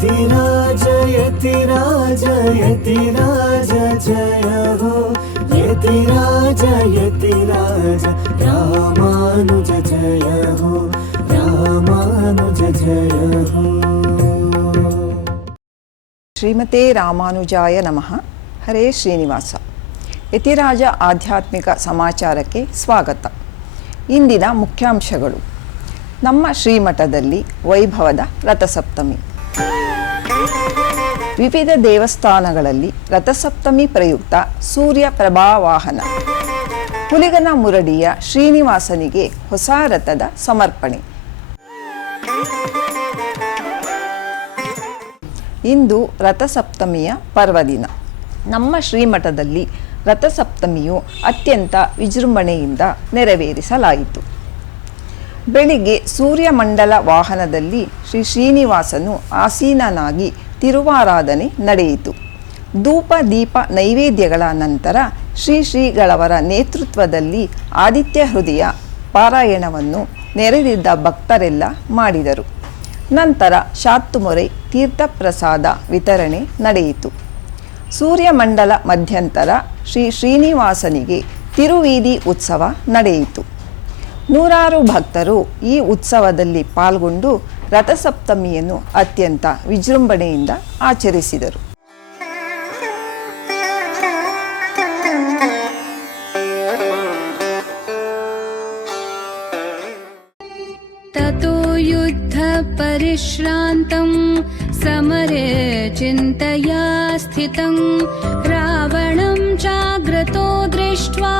ಯತಿರಾಜ ಶ್ರೀಮತೆ ರಾಮಾನುಜಾಯ ನಮಃ. ಹರೇ ಶ್ರೀನಿವಾಸ. ಯತಿರಾಜ ಆಧ್ಯಾತ್ಮಿಕ ಸಮಾಚಾರಕ್ಕೆ ಸ್ವಾಗತ. ಇಂದಿನ ಮುಖ್ಯಾಂಶಗಳು. ನಮ್ಮ ಶ್ರೀಮಠದಲ್ಲಿ ವೈಭವದ ರಥಸಪ್ತಮಿ. ವಿವಿಧ ದೇವಸ್ಥಾನಗಳಲ್ಲಿ ರಥಸಪ್ತಮಿ ಪ್ರಯುಕ್ತ ಸೂರ್ಯ ಪ್ರಭಾವಾಹನ. ಹುಲಿಗನ ಮುರಡಿಯ ಶ್ರೀನಿವಾಸನಿಗೆ ಹೊಸ ರಥದ ಸಮರ್ಪಣೆ. ಇಂದು ರಥಸಪ್ತಮಿಯ ಪರ್ವದಿನ. ನಮ್ಮ ಶ್ರೀಮಠದಲ್ಲಿ ರಥಸಪ್ತಮಿಯು ಅತ್ಯಂತ ವಿಜೃಂಭಣೆಯಿಂದ ನೆರವೇರಿಸಲಾಯಿತು. ಬೆಳಿಗ್ಗೆ ಸೂರ್ಯಮಂಡಲ ವಾಹನದಲ್ಲಿ ಶ್ರೀ ಶ್ರೀನಿವಾಸನು ಆಸೀನನಾಗಿ ತಿರುವಾರಾಧನೆ ನಡೆಯಿತು. ಧೂಪ, ದೀಪ, ನೈವೇದ್ಯಗಳ ನಂತರ ಶ್ರೀ ಶ್ರೀಗಳವರ ನೇತೃತ್ವದಲ್ಲಿ ಆದಿತ್ಯ ಹೃದಯ ಪಾರಾಯಣವನ್ನು ನೆರೆದಿದ್ದ ಭಕ್ತರೆಲ್ಲ ಮಾಡಿದರು. ನಂತರ ಶಾತ್ತುಮೊರೆ ತೀರ್ಥಪ್ರಸಾದ ವಿತರಣೆ ನಡೆಯಿತು. ಸೂರ್ಯಮಂಡಲ ಮಧ್ಯಂತರ ಶ್ರೀ ಶ್ರೀನಿವಾಸನಿಗೆ ತಿರುವೀದಿ ಉತ್ಸವ ನಡೆಯಿತು. ನೂರಾರು ಭಕ್ತರು ಈ ಉತ್ಸವದಲ್ಲಿ ಪಾಲ್ಗೊಂಡು ರಥಸಪ್ತಮಿಯನ್ನು ಅತ್ಯಂತ ವಿಜೃಂಭಣೆಯಿಂದ ಆಚರಿಸಿದರು ततो युद्धपरिश्रान्तं समरे चिन्तया स्थितं रावणं चाग्रतो दृष्ट्वा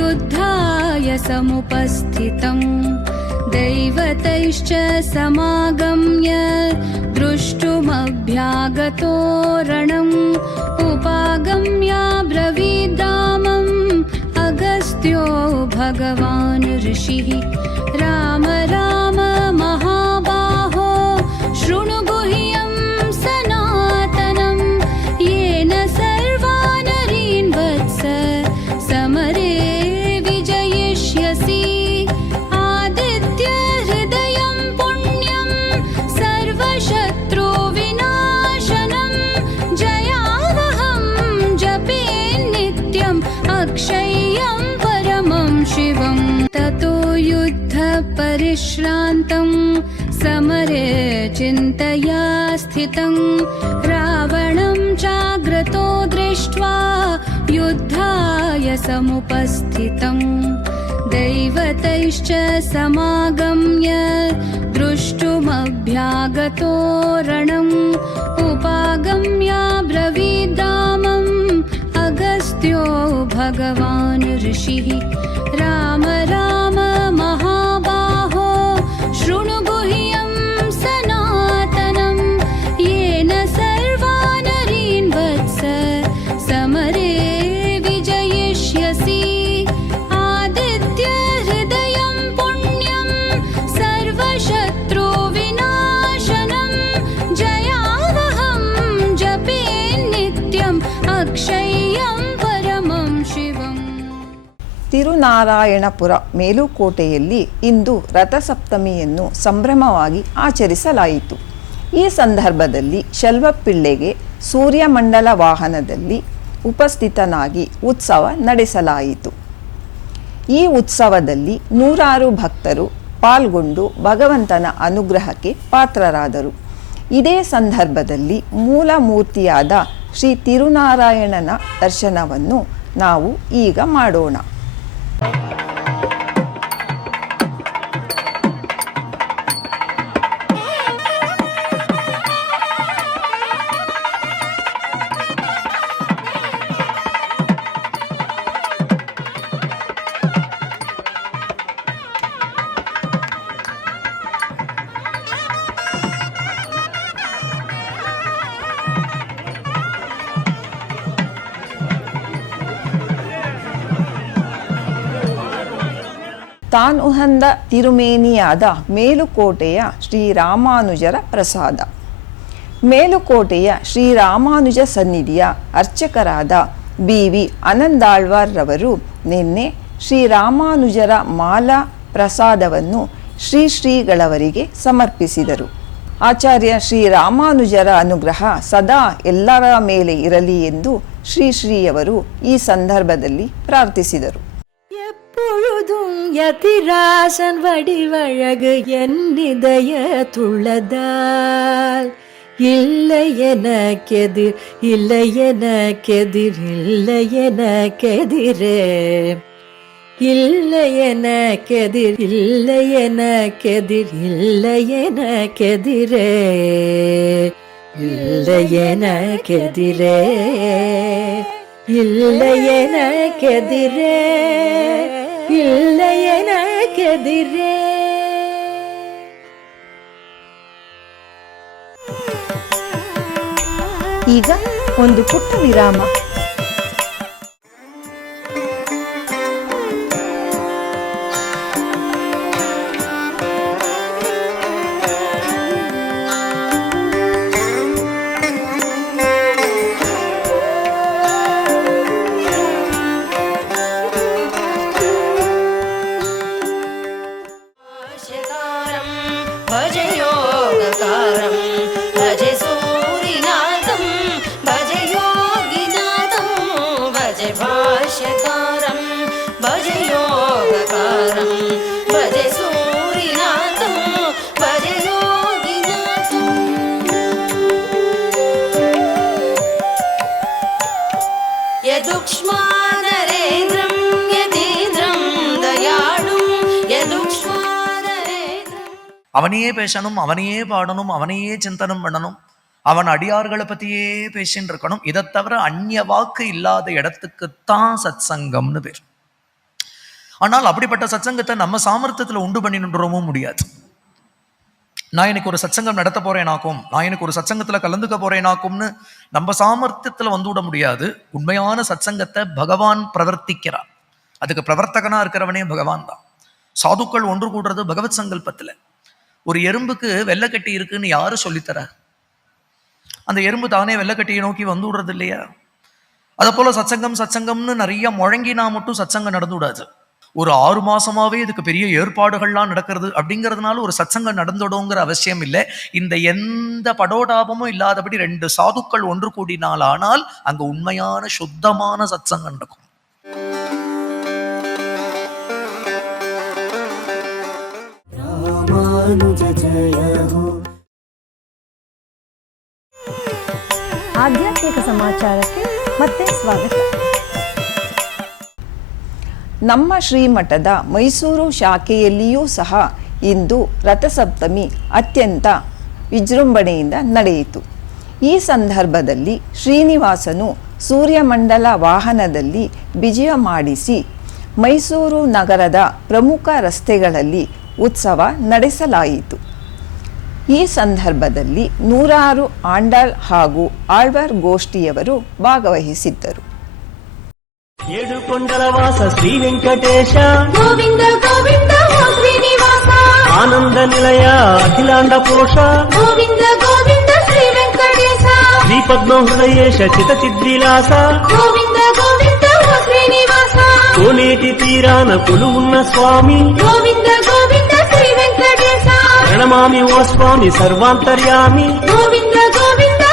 युद्धाय समुपस्थितम् दैवतैश्च समागम्य द्रष्टुमभ्यागतो रणम् उपागम्याब्रवीद्रामम् अगस्त्यो भगवान् ऋषिः राम राम अक्षय्यं परमं शिवम् ततो युद्धपरिश्रान्तं समरे चिन्तया स्थितं रावणं चाग्रतो दृष्ट्वा युद्धाय समुपस्थितम् दैवतैश्च समागम्य दृष्टुमभ्यागतो रणम्। उपागम्याब्रवीद्रामम् भगवान् ऋषिः ತಿರುನಾರಾಯಣಪುರ ಮೇಲುಕೋಟೆಯಲ್ಲಿ ಇಂದು ರಥಸಪ್ತಮಿಯನ್ನು ಸಂಭ್ರಮವಾಗಿ ಆಚರಿಸಲಾಯಿತು. ಈ ಸಂದರ್ಭದಲ್ಲಿ ಶಲ್ವಪಿಳ್ಳೆಗೆ ಸೂರ್ಯಮಂಡಲ ವಾಹನದಲ್ಲಿ ಉಪಸ್ಥಿತನಾಗಿ ಉತ್ಸವ ನಡೆಸಲಾಯಿತು. ಈ ಉತ್ಸವದಲ್ಲಿ ನೂರಾರು ಭಕ್ತರು ಪಾಲ್ಗೊಂಡು ಭಗವಂತನ ಅನುಗ್ರಹಕ್ಕೆ ಪಾತ್ರರಾದರು. ಇದೇ ಸಂದರ್ಭದಲ್ಲಿ ಮೂಲ ಮೂರ್ತಿಯಾದ ಶ್ರೀ ತಿರುನಾರಾಯಣನ ದರ್ಶನವನ್ನು ನಾವು ಈಗ ಮಾಡೋಣ. Thank you. ತಾನುಹಂದ ತಿರುಮೇನಿಯಾದ ಮೇಲುಕೋಟೆಯ ಶ್ರೀರಾಮಾನುಜರ ಪ್ರಸಾದ. ಮೇಲುಕೋಟೆಯ ಶ್ರೀರಾಮಾನುಜ ಸನ್ನಿಧಿಯ ಅರ್ಚಕರಾದ ಬಿ ವಿ ಆನಂದಾಳ್ವಾರ್ರವರು ನಿನ್ನೆ ಶ್ರೀರಾಮಾನುಜರ ಮಾಲಾ ಪ್ರಸಾದವನ್ನು ಶ್ರೀ ಶ್ರೀಗಳವರಿಗೆ ಸಮರ್ಪಿಸಿದರು. ಆಚಾರ್ಯ ಶ್ರೀರಾಮಾನುಜರ ಅನುಗ್ರಹ ಸದಾ ಎಲ್ಲರ ಮೇಲೆ ಇರಲಿ ಎಂದು ಶ್ರೀ ಶ್ರೀಯವರು ಈ ಸಂದರ್ಭದಲ್ಲಿ ಪ್ರಾರ್ಥಿಸಿದರು. எப்பொழுதும் யதிராசன் வடிவழகு என் இதய துள்ளதால் இல்லை எனக்கெதிர் இல்லை எனக்கெதிர் இல்லை எனக்கெதிரே. இல்லை எனக்கெதிர் இல்லை எனக்கெதிர் இல்லை எனக்கெதிரே. இல்லை எனக்கெதிரே. இல்லை எனக்கெதிரே. இல்லை எனக்கெதிரே ಈಗ ಒಂದು ಪುಟ್ಟ ವಿರಾಮ அவனையே பேசணும் அவனையே பாடணும் அவனையே சிந்தனம் பண்ணணும். அவன் அடியார்களை பத்தியே பேசின்னு இருக்கணும். இதை தவிர அந்நிய வாக்கு இல்லாத இடத்துக்குத்தான் சத் சங்கம்னு பேர். ஆனால் அப்படிப்பட்ட சத்சங்கத்தை நம்ம சாமர்த்தியத்தில் உண்டு பண்ணிட்டுறவும் முடியாது. நான் எனக்கு ஒரு சச்சங்கம் நடத்த போறேனாக்கும் நான் எனக்கு ஒரு சச்சங்கத்தில் கலந்துக்க போறேனாக்கும்னு நம்ம சாமர்த்தியத்தில் வந்து விட முடியாது. உண்மையான சச்சங்கத்தை பகவான் பிரவர்த்திக்கிறான் அதுக்கு பிரவர்த்தகனா இருக்கிறவனே பகவான் தான். சாதுக்கள் ஒன்று கூடுறது பகவத் சங்கல்பத்தில். ஒரு எறும்புக்கு வெள்ளைக்கட்டி இருக்குன்னு யாரு சொல்லித்தர அந்த எறும்பு தானே வெள்ளைக்கட்டியை நோக்கி வந்து விடுறது இல்லையா? அதை போல சச்சங்கம் சச்சங்கம்னு நிறைய முழங்கினா மட்டும் சச்சங்கம் நடந்து விடாது. ஒரு ஆறு மாசமாவே இதுக்கு பெரிய ஏற்பாடுகள்லாம் நடக்கிறது அப்படிங்கிறதுனால ஒரு சச்சங்கம் நடந்துடுங்கிற அவசியம் இல்லை. இந்த எந்த படோடாபமும் இல்லாதபடி ரெண்டு சாதுக்கள் ஒன்று கூடினால் ஆனால் அங்க உண்மையான சுத்தமான சச்சங்கம் நடக்கும். ಆಧ್ಯಾತ್ಮಿಕ ಸಮಾಚಾರಕ್ಕೆ ಮತ್ತೆ ಸ್ವಾಗತ. ನಮ್ಮ ಶ್ರೀಮಠದ ಮೈಸೂರು ಶಾಖೆಯಲ್ಲಿಯೂ ಸಹ ಇಂದು ರಥಸಪ್ತಮಿ ಅತ್ಯಂತ ವಿಜೃಂಭಣೆಯಿಂದ ನಡೆಯಿತು. ಈ ಸಂದರ್ಭದಲ್ಲಿ ಶ್ರೀನಿವಾಸನು ಸೂರ್ಯಮಂಡಲ ವಾಹನದಲ್ಲಿ ವಿಜಯ ಮಾಡಿಸಿ ಮೈಸೂರು ನಗರದ ಪ್ರಮುಖ ರಸ್ತೆಗಳಲ್ಲಿ ಉತ್ಸವ ನಡೆಸಲಾಯಿತು. ಈ ಸಂದರ್ಭದಲ್ಲಿ ನೂರಾರು ಆಂಡಾಳ್ ಹಾಗೂ ಆಳ್ವಾರ್ ಗೋಷ್ಠಿಯವರು ಭಾಗವಹಿಸಿದ್ದರು. ಏಳು ಕೊಂಡಲವಾಸ ಶ್ರೀ ವೆಂಕಟೇಶ. ಗೋವಿಂದ ಗೋವಿಂದ ಶ್ರೀನಿವಾಸ. ಆನಂದ ನಿಲಯ ಅಖಿಲಾಂಡ ಪುರುಷ. ಗೋವಿಂದ ಗೋವಿಂದ ಶ್ರೀ ವೆಂಕಟೇಶ. ಶ್ರೀ ಪದ್ಮ ಹೃದಯೇಶ ಚಿತ ಸಿದ್ಧಿಲಾಸ ಗೋವಿಂದ ಗೋವಿಂದ ಶ್ರೀನಿವಾಸ. ಕೋನೇಟಿ ತೀರಾನ ಕುಲುನ್ನ ಸ್ವಾಮಿ. ಗೋವಿಂದ ನಮಾಮಿ ಓ ಸ್ವಾಮಿ ಸರ್ವಾಂತರ್ಯಾಮಿ. ಗೋವಿಂದ ಗೋವಿಂದ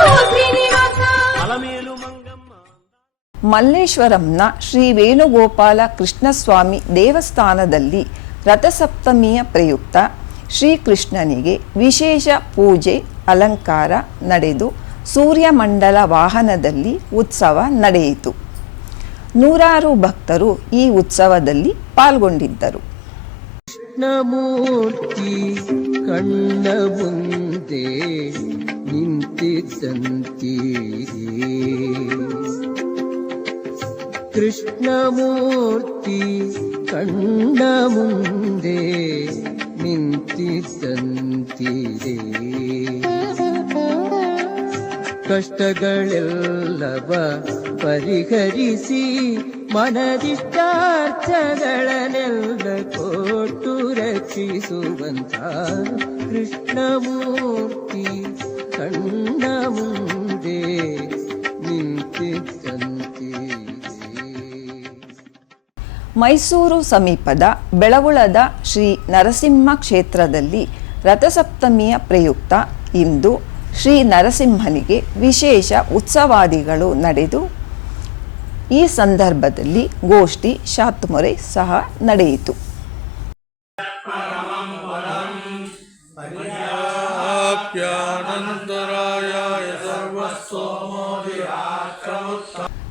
ಮಲ್ಲೇಶ್ವರಂನ ಶ್ರೀ ವೇಣುಗೋಪಾಲ ಕೃಷ್ಣಸ್ವಾಮಿ ದೇವಸ್ಥಾನದಲ್ಲಿ ರಥಸಪ್ತಮಿಯ ಪ್ರಯುಕ್ತ ಶ್ರೀಕೃಷ್ಣನಿಗೆ ವಿಶೇಷ ಪೂಜೆ ಅಲಂಕಾರ ನಡೆದು ಸೂರ್ಯಮಂಡಲ ವಾಹನದಲ್ಲಿ ಉತ್ಸವ ನಡೆಯಿತು. ನೂರಾರು ಭಕ್ತರು ಈ ಉತ್ಸವದಲ್ಲಿ ಪಾಲ್ಗೊಂಡಿದ್ದರು. ಕೃಷ್ಣಮೂರ್ತಿ ಕಣ್ಣ ಮುಂದೆ ನಿಂತಿದ್ದಂತೀರಿ. ಕೃಷ್ಣಮೂರ್ತಿ ಕಣ್ಣ ಮುಂದೆ ನಿಂತಿದ್ದಂತೀರಿ. ಕಷ್ಟಗಳೆಲ್ಲವ ಪರಿಹರಿಸಿ ಮನದಿಷ್ಟಾರ್ಥಗಳನ್ನೆಲ್ಲ ಕೊಟ್ಟು ರಕ್ಷಿಸುವಂತ ಕೃಷ್ಣಮೂರ್ತಿ ಕಣ್ಣ ಮುಂದೆ ನಿಂತಿದ್ದಂತೀರಿ ಮೈಸೂರು ಸಮೀಪದ ಬೆಳಗುಳದ ಶ್ರೀ ನರಸಿಂಹ ಕ್ಷೇತ್ರದಲ್ಲಿ ರಥಸಪ್ತಮಿಯ ಪ್ರಯುಕ್ತ ಇಂದು ಶ್ರೀ ನರಸಿಂಹನಿಗೆ ವಿಶೇಷ ಉತ್ಸವಾದಿಗಳು ನಡೆದು ಈ ಸಂದರ್ಭದಲ್ಲಿ ಗೋಷ್ಠಿ ಶಾತ್ಮೊರೆ ಸಹ ನಡೆಯಿತು.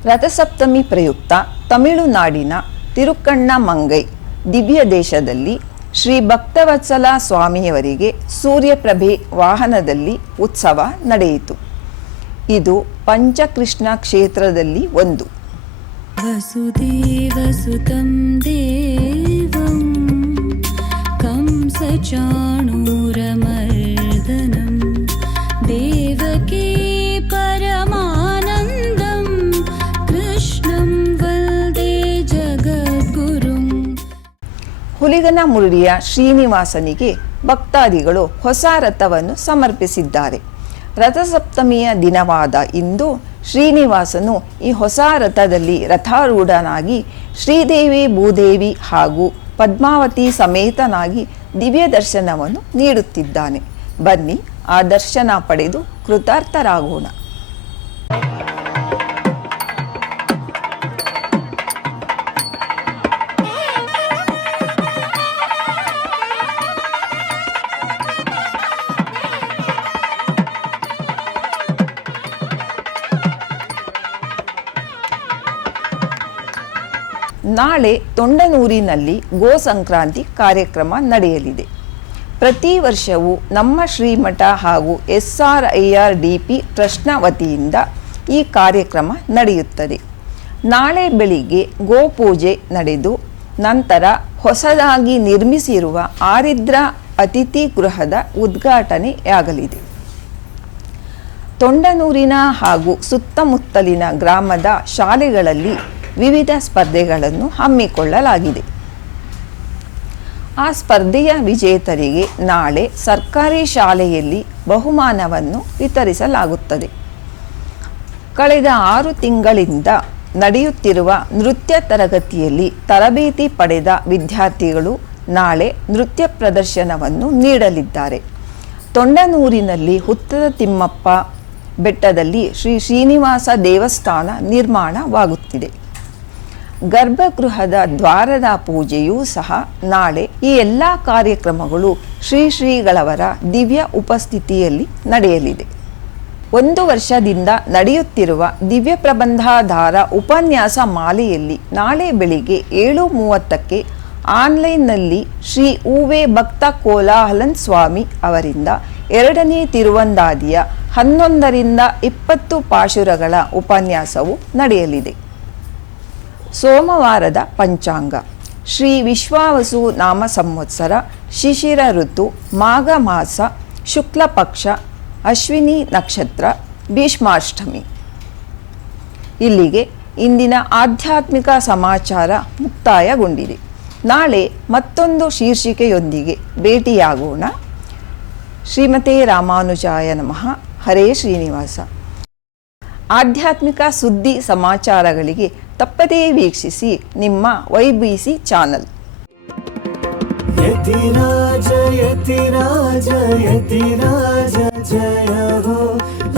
ರಥಸಪ್ತಮಿ ಪ್ರಯುಕ್ತ ತಮಿಳುನಾಡಿನ ತಿರುಕಣ್ಣ ಮಂಗೈ ದಿವ್ಯ ದೇಶದಲ್ಲಿ ಶ್ರೀ ಭಕ್ತವತ್ಸಲ ಸ್ವಾಮಿಯವರಿಗೆ ಸೂರ್ಯಪ್ರಭೆ ವಾಹನದಲ್ಲಿ ಉತ್ಸವ ನಡೆಯಿತು. ಇದು ಪಂಚಕೃಷ್ಣ ಕ್ಷೇತ್ರದಲ್ಲಿ ಒಂದು. वसुदेवसुतं देवं कंसचाणूरमर्दनं देवके परमानन्दं कृष्णं वन्दे जगद्गुरुम् ಹುಲಿಗನ ಮುರುಡಿಯ ಶ್ರೀನಿವಾಸನಿಗೆ ಭಕ್ತಾದಿಗಳು ಹೊಸ ರಥವನ್ನು ಸಮರ್ಪಿಸಿದ್ದಾರೆ ರಥಸಪ್ತಮಿಯ ದಿನವಾದ ಇಂದು ಶ್ರೀನಿವಾಸನು ಈ ಹೊಸ ರಥದಲ್ಲಿ ರಥಾರೂಢನಾಗಿ ಶ್ರೀದೇವಿ, ಭೂದೇವಿ ಹಾಗೂ ಪದ್ಮಾವತಿ ಸಮೇತನಾಗಿ ದಿವ್ಯ ದರ್ಶನವನ್ನು ನೀಡುತ್ತಿದ್ದಾನೆ. ಬನ್ನಿ ಆ ದರ್ಶನ ಪಡೆದು ಕೃತಾರ್ಥರಾಗೋಣ. ನಾಳೆ ತೊಂಡನೂರಿನಲ್ಲಿ ಗೋ ಸಂಕ್ರಾಂತಿ ಕಾರ್ಯಕ್ರಮ ನಡೆಯಲಿದೆ. ಪ್ರತಿ ವರ್ಷವೂ ನಮ್ಮ ಶ್ರೀಮಠ ಹಾಗೂ S R I R D P ಟ್ರಸ್ಟ್ನ ವತಿಯಿಂದ ಈ ಕಾರ್ಯಕ್ರಮ ನಡೆಯುತ್ತದೆ. ನಾಳೆ ಬೆಳಿಗ್ಗೆ ಗೋಪೂಜೆ ನಡೆದು ನಂತರ ಹೊಸದಾಗಿ ನಿರ್ಮಿಸಿರುವ ಆರಿದ್ರ ಅತಿಥಿ ಗೃಹದ ಉದ್ಘಾಟನೆಯಾಗಲಿದೆ. ತೊಂಡನೂರಿನ ಹಾಗೂ ಸುತ್ತಮುತ್ತಲಿನ ಗ್ರಾಮದ ಶಾಲೆಗಳಲ್ಲಿ ವಿವಿಧ ಸ್ಪರ್ಧೆಗಳನ್ನು ಹಮ್ಮಿಕೊಳ್ಳಲಾಗಿದೆ. ಆ ಸ್ಪರ್ಧೆಯ ವಿಜೇತರಿಗೆ ನಾಳೆ ಸರ್ಕಾರಿ ಶಾಲೆಯಲ್ಲಿ ಬಹುಮಾನವನ್ನು ವಿತರಿಸಲಾಗುತ್ತದೆ. ಕಳೆದ ಆರು ತಿಂಗಳಿಂದ ನಡೆಯುತ್ತಿರುವ ನೃತ್ಯ ತರಗತಿಯಲ್ಲಿ ತರಬೇತಿ ಪಡೆದ ವಿದ್ಯಾರ್ಥಿಗಳು ನಾಳೆ ನೃತ್ಯ ಪ್ರದರ್ಶನವನ್ನು ನೀಡಲಿದ್ದಾರೆ. ತೊಂಡನೂರಿನಲ್ಲಿ ಹುತ್ತದ ತಿಮ್ಮಪ್ಪ ಬೆಟ್ಟದಲ್ಲಿ ಶ್ರೀ ಶ್ರೀನಿವಾಸ ದೇವಸ್ಥಾನ ನಿರ್ಮಾಣವಾಗುತ್ತಿದೆ. ಗರ್ಭಗೃಹದ ದ್ವಾರದ ಪೂಜೆಯೂ ಸಹ ನಾಳೆ ಈ ಎಲ್ಲ ಕಾರ್ಯಕ್ರಮಗಳು ಶ್ರೀ ಶ್ರೀಗಳವರ ದಿವ್ಯ ಉಪಸ್ಥಿತಿಯಲ್ಲಿ ನಡೆಯಲಿದೆ. ಒಂದು ವರ್ಷದಿಂದ ನಡೆಯುತ್ತಿರುವ ದಿವ್ಯ ಪ್ರಬಂಧಾಧಾರ ಉಪನ್ಯಾಸ ಮಾಲೆಯಲ್ಲಿ ನಾಳೆ ಬೆಳಿಗ್ಗೆ ಏಳು ಮೂವತ್ತಕ್ಕೆ ಆನ್ಲೈನ್ನಲ್ಲಿ ಶ್ರೀ ಉವೆ ಭಕ್ತ ಕೋಲಾಹಲನ್ ಸ್ವಾಮಿ ಅವರಿಂದ ಎರಡನೇ ತಿರುವಂದಾದಿಯ ಹನ್ನೊಂದರಿಂದ ಇಪ್ಪತ್ತು ಪಾಶುರಗಳ ಉಪನ್ಯಾಸವು ನಡೆಯಲಿದೆ. ಸೋಮವಾರದ ಪಂಚಾಂಗ. ಶ್ರೀ ವಿಶ್ವಾವಸು ನಾಮ ಸಂವತ್ಸರ, ಶಿಶಿರ ಋತು, ಮಾಘ ಮಾಸ, ಶುಕ್ಲ ಪಕ್ಷ, ಅಶ್ವಿನಿ ನಕ್ಷತ್ರ, ಭೀಷ್ಮಾಷ್ಟಮಿ. ಇಲ್ಲಿಗೆ ಇಂದಿನ ಆಧ್ಯಾತ್ಮಿಕ ಸಮಾಚಾರ ಮುಕ್ತಾಯಗೊಂಡಿದೆ. ನಾಳೆ ಮತ್ತೊಂದು ಶೀರ್ಷಿಕೆಯೊಂದಿಗೆ ಭೇಟಿಯಾಗೋಣ. ಶ್ರೀಮತಿ ರಾಮಾನುಜಾಯ ನಮಃ. ಹರೇ ಶ್ರೀನಿವಾಸ. ಆಧ್ಯಾತ್ಮಿಕ ಸುದ್ದಿ ಸಮಾಚಾರಗಳಿಗೆ ತಪ್ಪದೇ ವೀಕ್ಷಿಸಿ ನಿಮ್ಮ Y B C channel Yathiraja Yathiraja Yathiraja ಜಯ ಹೋ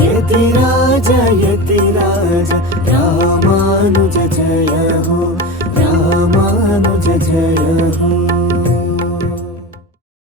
ಯತಿರಾಜ ಯತಿರಾಜ ರಾಮಾನುಜ ಜಯ ಹೋ ರಾಮಾನುಜ ಜಯ ಹೋ